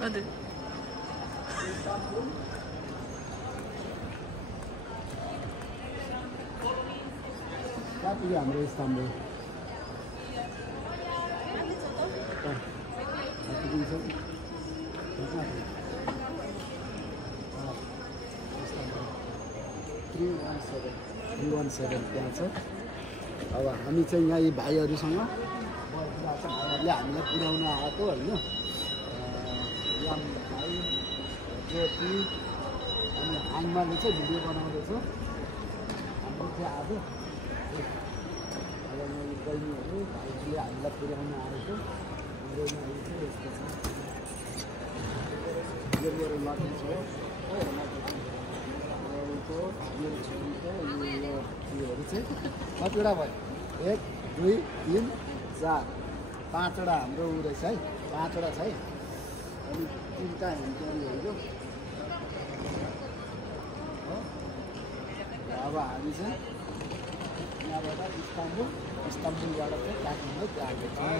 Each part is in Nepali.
हजुर कति हाम्रो इस्ताम्बुल त्यहाँ छ। अब हामी चाहिँ यहाँ यी भाइहरूसँग भाइहरूले हामीलाई पुर्याउन आएको होइन। याम भाइ ज्योति अनि आङ्माले चाहिँ भिडियो बनाउँदैछ हाम्रो चाहिँ आज। अब यहाँ बहिनीहरू भाइहरूले हामीलाई पुर्याउन आएको हाम्रो यहाँ चाहिँ यस्तो छ। यो मेरो लटी छ योहरू चाहिँ कतिवटा भयो 1 2 3 4 5वटा हाम्रो उ रहेछ है। 5वटा छ है अनि 3टा हेन्डक्यारीहरू। अब हामी चाहिँ यहाँबाट इस्ताम्बुलबाट चाहिँ काठमाडौँ गएको छौँ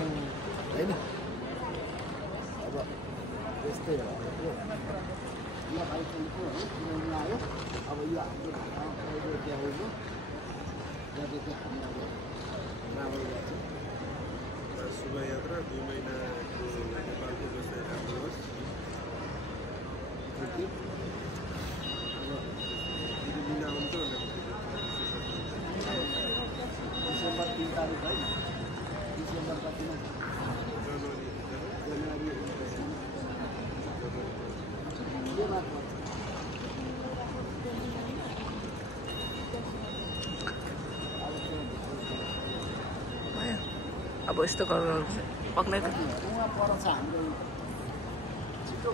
होइन। अब यस्तै भयो यहाँ बाइकको पुऱ्याउनु आयो। अब यो हाम्रो ढाकामा पहिरो ल्याउनु त्यहाँदेखि हामी अब ट्राभल गर्छौँ। शुभ यात्रा 2 महिनाको नेपालको बसाइ राम्रो होस्। अब दिदी दिन आउँछ डिसेम्बर 3 तारिक है। डिसेम्बर कतिमा जनवरी के बात गर्छ। अब यस्तो गरेर पक्नै त उहाँ पर छ हाम्रो छिटो